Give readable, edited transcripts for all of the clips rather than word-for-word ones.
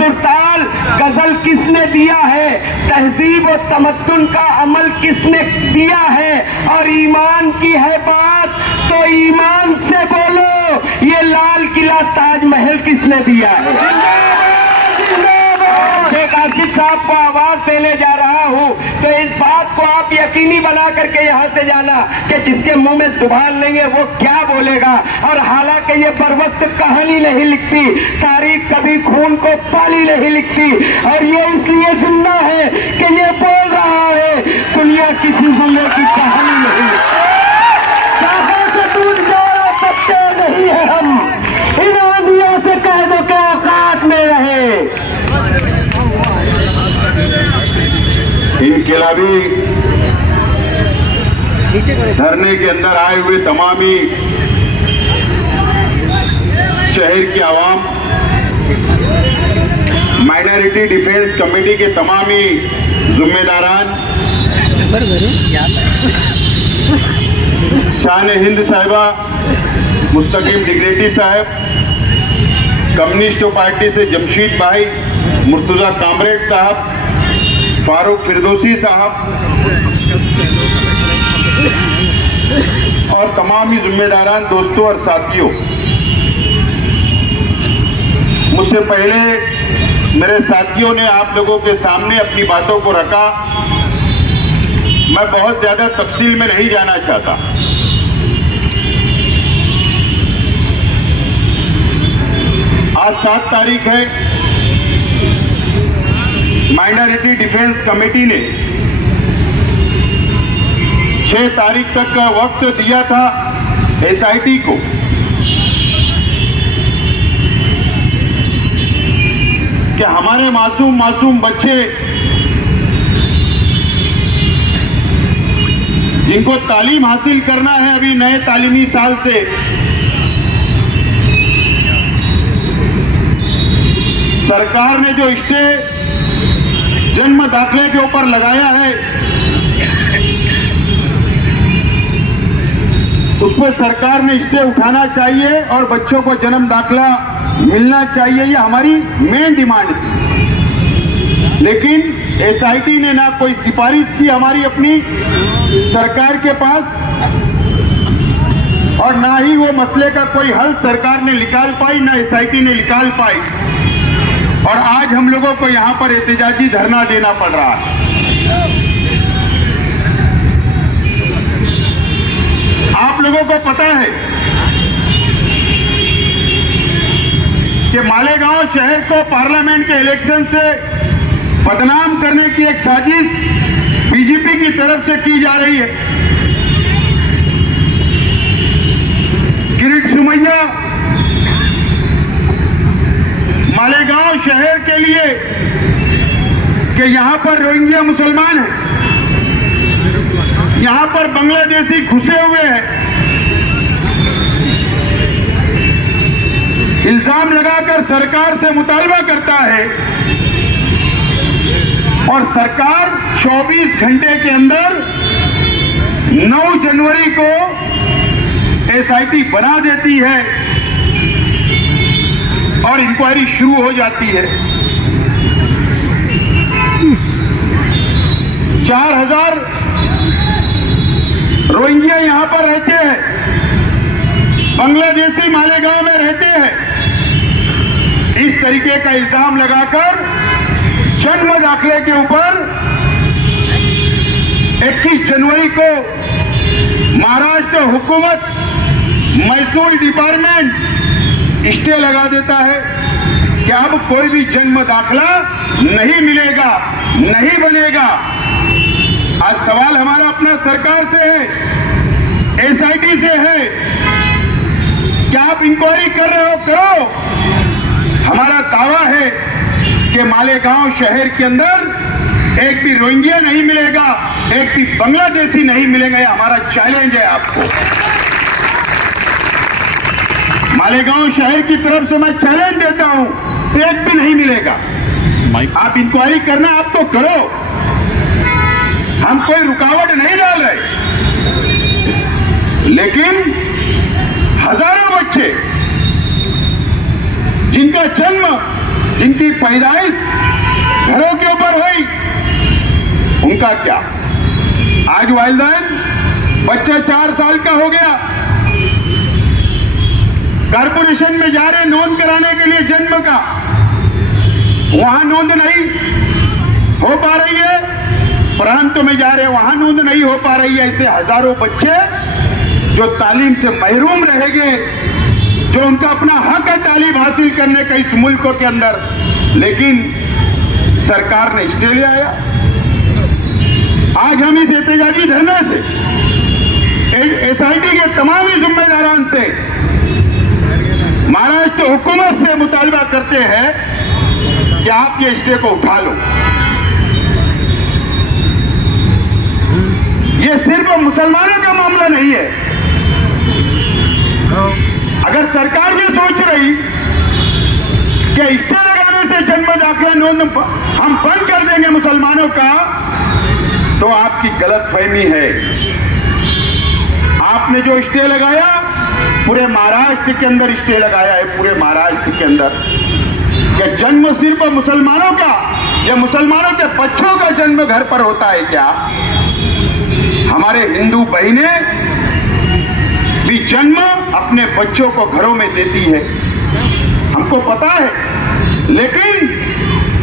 सुरताल गजल किसने दिया है, तहजीब और तमद्दुन का अमल किसने दिया है, और ईमान की है बात तो ईमान से बोलो, ये लाल किला ताजमहल किसने दिया है। शेख आसिफ साहब को आवाज देने जा रहा हूं तो इस बात को आप यकीनी बना करके यहां से जाना कि जिसके मुंह में जुबान लेंगे वो क्या बोलेगा। और हालांकि ये बर वक्त कहानी नहीं लिखती, तारीख कभी खून को पाली नहीं लिखती, और ये इसलिए जिंदा है कि ये बोल रहा है दुनिया किसी जुम्मे की कहानी नहीं लिखती। से दूर जाओ सकते नहीं है हम, इन आंधियों से कह दो कि औकात में रहे। इनकलाबी धरने के अंदर आए हुए तमामी शहर की आवाम, माइनॉरिटी डिफेंस कमेटी के तमामी जिम्मेदारान, शान हिंद साहिबा मुस्तकीम डिग्रेटी साहब, कम्युनिस्ट पार्टी से जमशीद भाई, मुर्तुजा कामरेड साहब, फारूक फिरदौसी साहब और तमाम ही जिम्मेदारान दोस्तों और साथियों, मुझसे पहले मेरे साथियों ने आप लोगों के सामने अपनी बातों को रखा। मैं बहुत ज्यादा तफसील में नहीं जाना चाहता। आज 7 तारीख है। माइनॉरिटी डिफेंस कमेटी ने 6 तारीख तक का वक्त दिया था एसआईटी को। कि हमारे मासूम बच्चे जिनको तालीम हासिल करना है अभी नए तालीमी साल से, सरकार ने जो स्टे जन्म दाखिले के ऊपर लगाया है उस पर सरकार ने स्टे उठाना चाहिए और बच्चों को जन्म दाखिला मिलना चाहिए, ये हमारी मेन डिमांड थी। लेकिन एसआईटी ने ना कोई सिफारिश की हमारी अपनी सरकार के पास, और ना ही वो मसले का कोई हल सरकार ने निकाल पाई, ना एसआईटी ने निकाल पाई, और आज हम लोगों को यहां पर एहतजाजी धरना देना पड़ रहा है। आप लोगों को पता है कि मालेगांव शहर को पार्लियामेंट के इलेक्शन से बदनाम करने की एक साजिश बीजेपी की तरफ से की जा रही है। किरीट सुमैया मालेगांव शहर के लिए कि यहां पर रोहिंग्या मुसलमान हैं, यहां पर बांग्लादेशी घुसे हुए हैं, इल्जाम लगाकर सरकार से मुतालबा करता है, और सरकार 24 घंटे के अंदर 9 जनवरी को एसआईटी बना देती है और इंक्वायरी शुरू हो जाती है। 4000 रोहिंग्या यहां पर रहते हैं, बांग्लादेशी मालेगांव में रहते हैं। इस तरीके का इल्जाम लगाकर जन्म दाखिले के ऊपर 21 जनवरी को महाराष्ट्र हुकूमत महसूल डिपार्टमेंट स्टे लगा देता है कि अब कोई भी जन्म दाखिला नहीं मिलेगा, नहीं बनेगा। आज सवाल हमारा अपना सरकार से है, एसआईटी से है, क्या आप इंक्वायरी कर रहे हो? करो। हमारा दावा है कि मालेगांव शहर के अंदर एक भी रोहिंग्या नहीं मिलेगा, एक भी बांग्लादेशी नहीं मिलेगा। ये हमारा चैलेंज है आपको। मालेगांव शहर की तरफ से मैं चैलेंज देता हूं, एक भी नहीं मिलेगा। आप इंक्वायरी करना आप तो करो, हम कोई रुकावट नहीं डाल रहे, लेकिन हजारों बच्चे जिनका जन्म जिनकी पैदाइश घरों के ऊपर हुई, उनका क्या? आज वालिदैन, बच्चा 4 साल का हो गया, कारपोरेशन में जा रहे नोंद कराने के लिए जन्म का, वहां नोंद नहीं हो पा रही है। प्रांतों में जा रहे, वहां नोंद नहीं हो पा रही है। ऐसे हजारों बच्चे जो तालीम से महरूम रहेंगे, जो उनका अपना हक है तालीम हासिल करने का इस मुल्कों के अंदर, लेकिन सरकार ने स्टे ले आया। आज हम इस एहतजाजी धरने से एसआईटी के तमाम जिम्मेदारान से, महाराष्ट्र हुकूमत से मुतालबा करते हैं कि आप ये स्टे को उठा लो। ये सिर्फ मुसलमानों का मामला नहीं है। अगर सरकार ये सोच रही कि स्टे लगाने से जन्म दाखिला नोंद हम बंद कर देंगे मुसलमानों का, तो आपकी गलतफहमी है। आपने जो स्टे लगाया, पूरे महाराष्ट्र के अंदर स्टे लगाया है, पूरे महाराष्ट्र के अंदर। क्या जन्म सिर्फ मुसलमानों का या मुसलमानों के बच्चों का जन्म घर पर होता है क्या? हमारे हिंदू बहनें भी जन्म अपने बच्चों को घरों में देती है, हमको पता है। लेकिन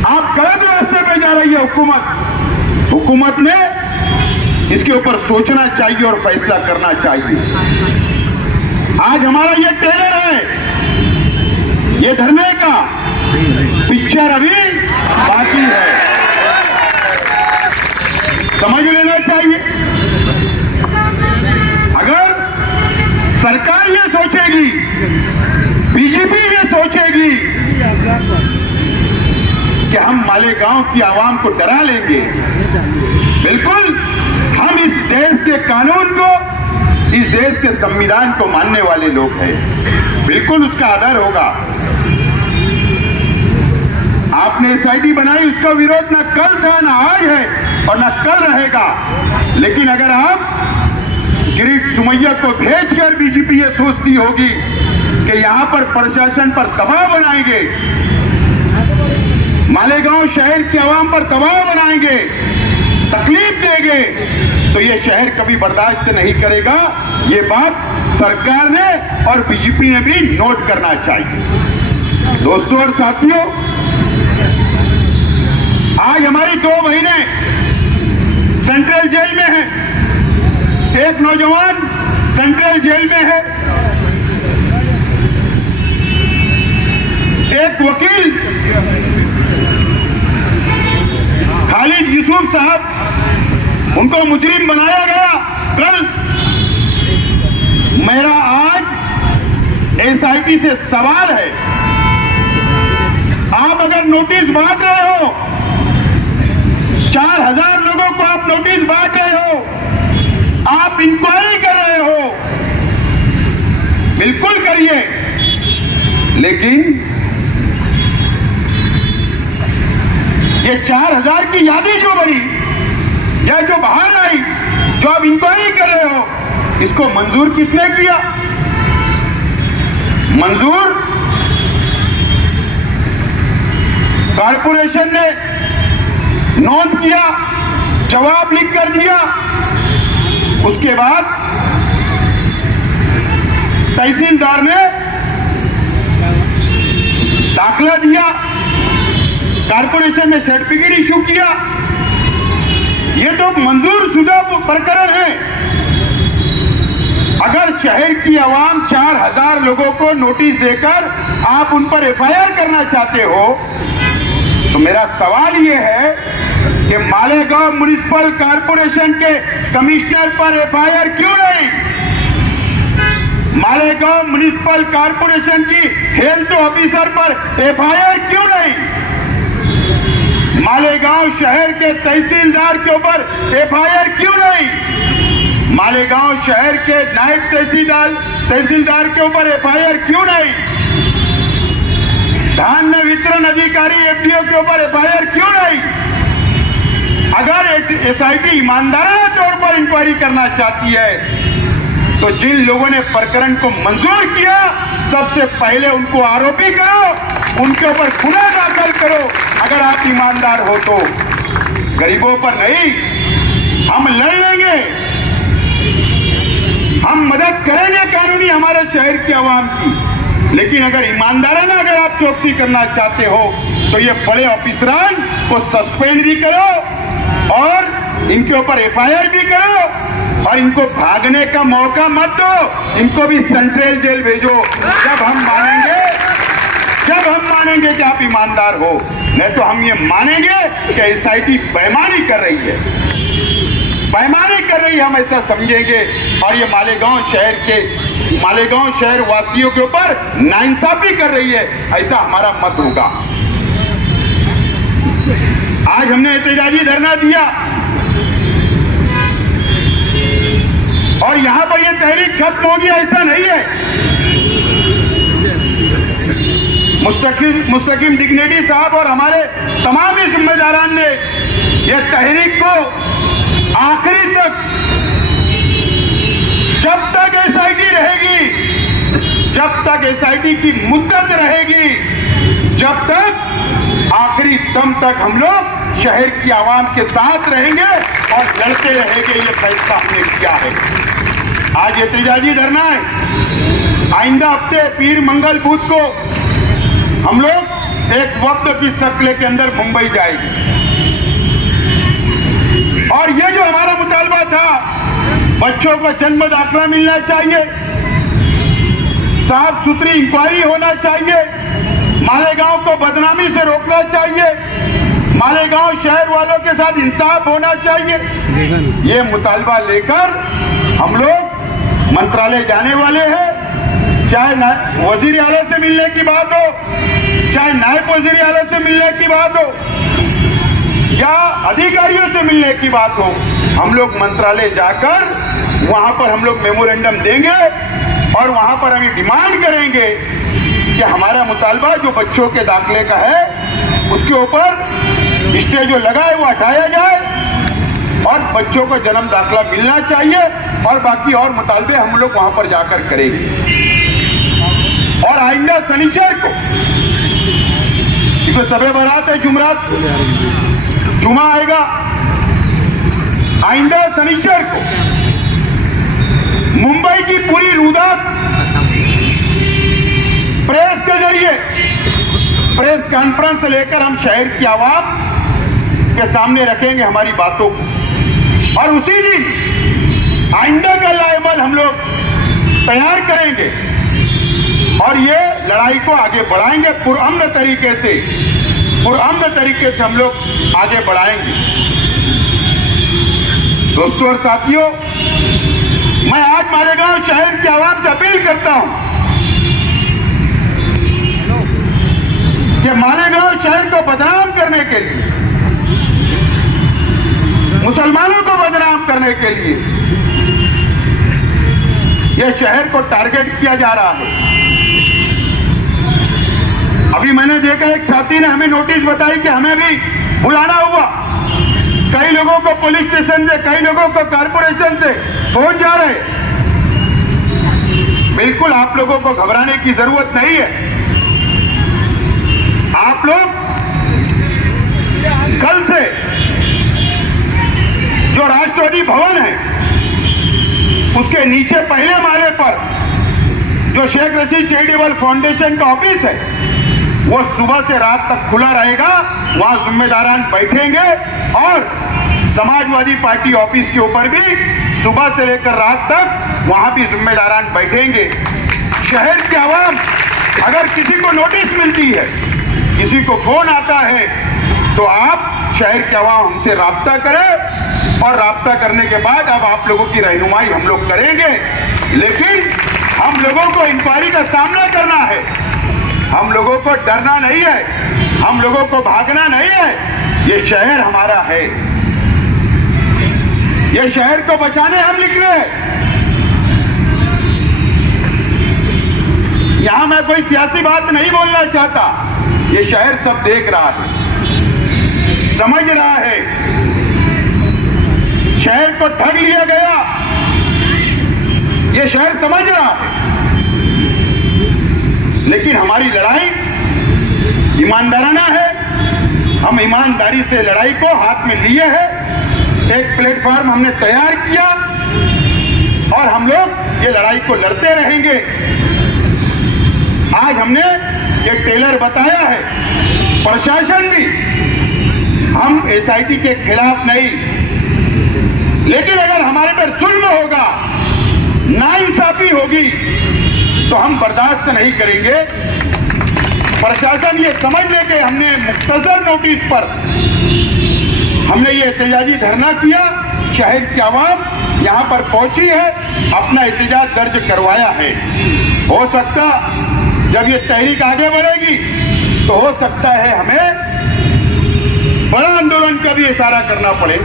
आप गलत रास्ते पे जा रही है हुकूमत ने इसके ऊपर सोचना चाहिए और फैसला करना चाहिए। आज हमारा ये टेलर है, ये धरने का पिक्चर अभी बाकी है, समझ लेना चाहिए। अगर सरकार ये सोचेगी, बीजेपी ये सोचेगी कि हम मालेगांव की आवाम को डरा लेंगे, बिल्कुल हम इस देश के कानून को, इस देश के संविधान को मानने वाले लोग हैं, बिल्कुल उसका आदर होगा। आपने एसआईटी बनाई, उसका विरोध ना कल था, ना आज है और ना कल रहेगा। लेकिन अगर आप किरीट सुमैया को भेजकर बीजेपी ये सोचती होगी कि यहां पर प्रशासन पर दबाव बनाएंगे, मालेगांव शहर की आवाम पर दबाव बनाएंगे, तकलीफ देंगे, तो ये शहर कभी बर्दाश्त नहीं करेगा। ये बात सरकार ने और बीजेपी ने भी नोट करना चाहिए। दोस्तों और साथियों, आज हमारी 2 बहनें सेंट्रल जेल में हैं। एक नौजवान सेंट्रल जेल में है, एक वकील खालिद यूसुफ साहब, उनको मुजरिम बनाया गया कल। मेरा आज एसआईटी से सवाल है, आप अगर नोटिस बांट रहे हो, 4000 लोगों को आप नोटिस बांट रहे हो, आप इंक्वायरी कर रहे हो, बिल्कुल करिए, लेकिन ये 4000 की यादी जो बनी या जो बाहर आई, जो आप इंक्वायरी कर रहे हो, इसको मंजूर किसने किया? मंजूर कारपोरेशन ने नोट किया, जवाब लिख कर दिया। उसके बाद तहसीलदार ने दाखला दिया, कारपोरेशन ने सर्टिफिकेट इशू किया। ये तो मंजूर शुदा प्रकरण है। अगर शहर की आवाम 4000 लोगों को नोटिस देकर आप उन पर एफआईआर करना चाहते हो, तो मेरा सवाल ये है कि मालेगांव म्युनिसिपल कारपोरेशन के कमिश्नर पर एफआईआर क्यों नहीं? मालेगांव म्युनिसिपल कारपोरेशन की हेल्थ ऑफिसर पर एफआईआर क्यों नहीं? मालेगांव शहर के तहसीलदार के ऊपर एफआईआर क्यों नहीं? मालेगांव शहर के नायब तहसीलदार के ऊपर एफआईआर क्यों नहीं? धान्य वितरण अधिकारी एफडीओ के ऊपर एफआईआर क्यों नहीं? अगर एसआईटी ईमानदाराना तौर पर इंक्वायरी करना चाहती है, तो जिन लोगों ने प्रकरण को मंजूर किया, सबसे पहले उनको आरोपी करो, उनके ऊपर गुनाह दाखिल अमल करो अगर आप ईमानदार हो तो। गरीबों पर नहीं, हम लड़ लेंगे, हम मदद करेंगे कानूनी हमारे शहर की आवाम की, लेकिन अगर ईमानदाराना अगर आप चौकसी करना चाहते हो तो ये बड़े ऑफिसरान को सस्पेंड भी करो और इनके ऊपर एफआईआर भी करो और इनको भागने का मौका मत दो, इनको भी सेंट्रल जेल भेजो। जब हम मानेंगे कि आप ईमानदार हो, नहीं तो हम ये मानेंगे कि एसआईटी बेईमानी कर रही है, हम ऐसा समझेंगे और ये मालेगांव शहर वासियों के ऊपर नाइंसाफी कर रही है, ऐसा हमारा मत होगा। आज हमने एहतजाजी धरना दिया और यहां पर यह तहरीक खत्म होगी ऐसा नहीं है। मुस्तकीम डिग्नेटी साहब और हमारे तमाम ही जिम्मेदारान ने यह तहरीक को आखिरी तक, जब तक एसआईटी रहेगी, जब तक एसआईटी की मुद्दत रहेगी, जब तक आखिरी दम तक हम लोग शहर की आवाम के साथ रहेंगे और लड़ते रहेंगे। ये फैसला हमने किया है। आज एहतजाजी धरना है। आइंदा हफ्ते पीर मंगल बुध को हम लोग एक वक्त की शक्ल के अंदर मुंबई जाएंगे और ये जो हमारा मुतालबा था, बच्चों को जन्म दाखिला मिलना चाहिए, साफ सुथरी इंक्वायरी होना चाहिए, मालेगांव को बदनामी से रोकना चाहिए, मालेगांव शहर वालों के साथ इंसाफ होना चाहिए, ये मुतालबा लेकर हम लोग मंत्रालय जाने वाले हैं। चाहे वजीर आला से मिलने की बात हो, चाहे नायब वजीर आला से मिलने की बात हो या अधिकारियों से मिलने की बात हो, हम लोग मंत्रालय जाकर वहां पर हम लोग मेमोरेंडम देंगे और वहां पर हम डिमांड करेंगे कि हमारा मुतालबा जो बच्चों के दाखिले का है उसके ऊपर स्टे जो लगा है वो हटाया जाए और बच्चों को जन्म दाखिला मिलना चाहिए और बाकी और मुतालबे हम लोग वहां पर जाकर करेंगे। और आइंदा शनिचर को, क्योंकि सबे बारात है, जुमरात जुमा आएगा, आइंदा शनिचर को मुंबई की पूरी रुदात प्रेस के जरिए प्रेस कॉन्फ्रेंस लेकर हम शहर की आवाम के सामने रखेंगे हमारी बातों को और उसी दिन आइंदा का लाएमल हम लोग तैयार करेंगे और ये लड़ाई को आगे बढ़ाएंगे। पुरअमन तरीके से हम लोग आगे बढ़ाएंगे। दोस्तों और साथियों, मैं आज मालेगांव शहर की आवाम से अपील करता हूं कि मालेगांव शहर को बदनाम करने के लिए, मुसलमानों को बदनाम करने के लिए यह शहर को टारगेट किया जा रहा है। अभी मैंने देखा एक साथी ने हमें नोटिस बताई कि हमें भी बुलाना हुआ, कई लोगों को पुलिस स्टेशन से, कई लोगों को कारपोरेशन से फोन जा रहे। बिल्कुल आप लोगों को घबराने की जरूरत नहीं है। आप लोग कल से जो राष्ट्रपति भवन है उसके नीचे पहले माले पर जो शेख रशीद चैरिटेबल फाउंडेशन का ऑफिस है वो सुबह से रात तक खुला रहेगा। वहां जिम्मेदारान बैठेंगे और समाजवादी पार्टी ऑफिस के ऊपर भी सुबह से लेकर रात तक वहां भी जिम्मेदारान बैठेंगे। शहर की आवाम, अगर किसी को नोटिस मिलती है, किसी को फोन आता है, तो आप शहर के आवाम हमसे राब्ता करें और राब्ता करने के बाद अब आप लोगों की रहनुमाई हम लोग करेंगे। लेकिन हम लोगों को इंक्वायरी का सामना करना है, हम लोगों को डरना नहीं है, हम लोगों को भागना नहीं है। ये शहर हमारा है, ये शहर को बचाने हम निकले। यहां मैं कोई सियासी बात नहीं बोलना चाहता, ये शहर सब देख रहा है, समझ रहा है। शहर को ठग लिया गया, ये शहर समझ रहा है। लेकिन हमारी लड़ाई ईमानदाराना है, हम ईमानदारी से लड़ाई को हाथ में लिए हैं। एक प्लेटफॉर्म हमने तैयार किया और हम लोग ये लड़ाई को लड़ते रहेंगे। आज हमने ये टेलर बताया है, प्रशासन भी, हम एसआईटी के खिलाफ नहीं, लेकिन अगर हमारे पर जुल्म होगा, नाइंसाफी होगी, तो हम बर्दाश्त नहीं करेंगे। प्रशासन ये समझ ले कि हमने मुख्तसर नोटिस पर हमने ये एहतजाजी धरना किया, शहर की आवाम यहां पर पहुंची है, अपना एहतजाज दर्ज करवाया है। हो सकता जब ये तहरीक आगे बढ़ेगी तो हो सकता है हमें बड़ा आंदोलन का भी इशारा करना पड़े,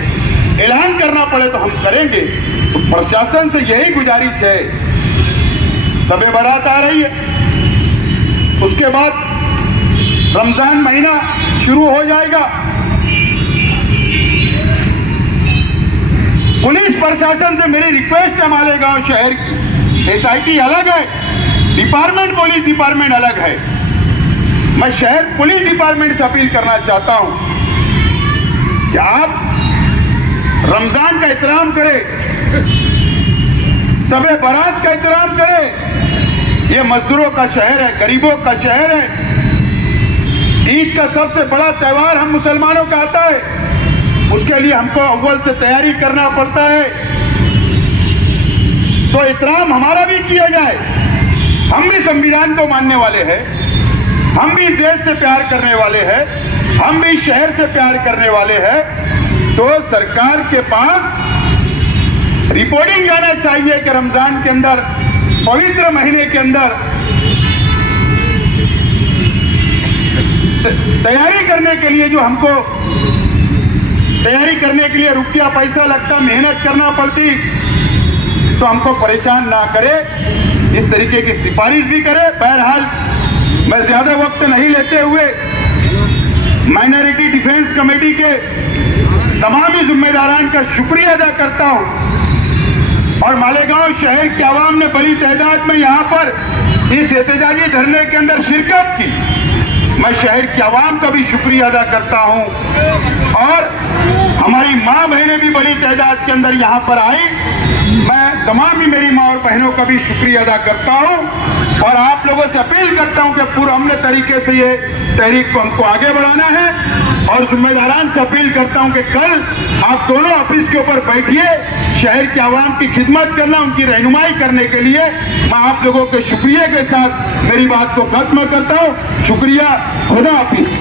ऐलान करना पड़े, तो हम करेंगे। तो प्रशासन से यही गुजारिश है, शब बारात आ रही है, उसके बाद रमजान महीना शुरू हो जाएगा। पुलिस प्रशासन से मेरी रिक्वेस्ट है, मालेगांव शहर की एसआईटी अलग है, डिपार्टमेंट पुलिस डिपार्टमेंट अलग है। मैं शहर पुलिस डिपार्टमेंट से अपील करना चाहता हूं कि आप रमजान का एहतराम करें, शब बारात का एहतराम करें। ये मजदूरों का शहर है, गरीबों का शहर है। ईद का सबसे बड़ा त्योहार हम मुसलमानों का आता है, उसके लिए हमको अव्वल से तैयारी करना पड़ता है। तो एहतराम हमारा भी किया जाए। हम भी संविधान को मानने वाले हैं, हम भी देश से प्यार करने वाले हैं, हम भी शहर से प्यार करने वाले हैं। तो सरकार के पास रिपोर्टिंग आना चाहिए कि रमजान के अंदर, पवित्र महीने के अंदर तैयारी करने के लिए जो हमको तैयारी करने के लिए रुपया पैसा लगता, मेहनत करना पड़ती, तो हमको परेशान ना करे, इस तरीके की सिफारिश भी करे। बहरहाल मैं ज्यादा वक्त नहीं लेते हुए माइनॉरिटी डिफेंस कमेटी के तमाम जिम्मेदारान का शुक्रिया अदा करता हूं और मालेगांव शहर की आवाम ने बड़ी तादाद में यहां पर इस एहतजाजी धरने के अंदर शिरकत की। मैं शहर की आवाम का भी शुक्रिया अदा करता हूं और हमारी मां बहनें भी बड़ी तादाद के अंदर यहां पर आई। मैं तमाम ही मेरी मां और बहनों का भी शुक्रिया अदा करता हूं और आप लोगों से अपील करता हूं कि पूरा हमने तरीके से ये तहरीक को हमको आगे बढ़ाना है और जिम्मेदारान से अपील करता हूं कि कल आप दोनों ऑफिस के ऊपर बैठिए, शहर की आवाम की खिदमत करना, उनकी रहनुमाई करने के लिए। मैं आप लोगों के शुक्रिया के साथ मेरी बात को खत्म करता हूं। शुक्रिया, खुदा हाफिज।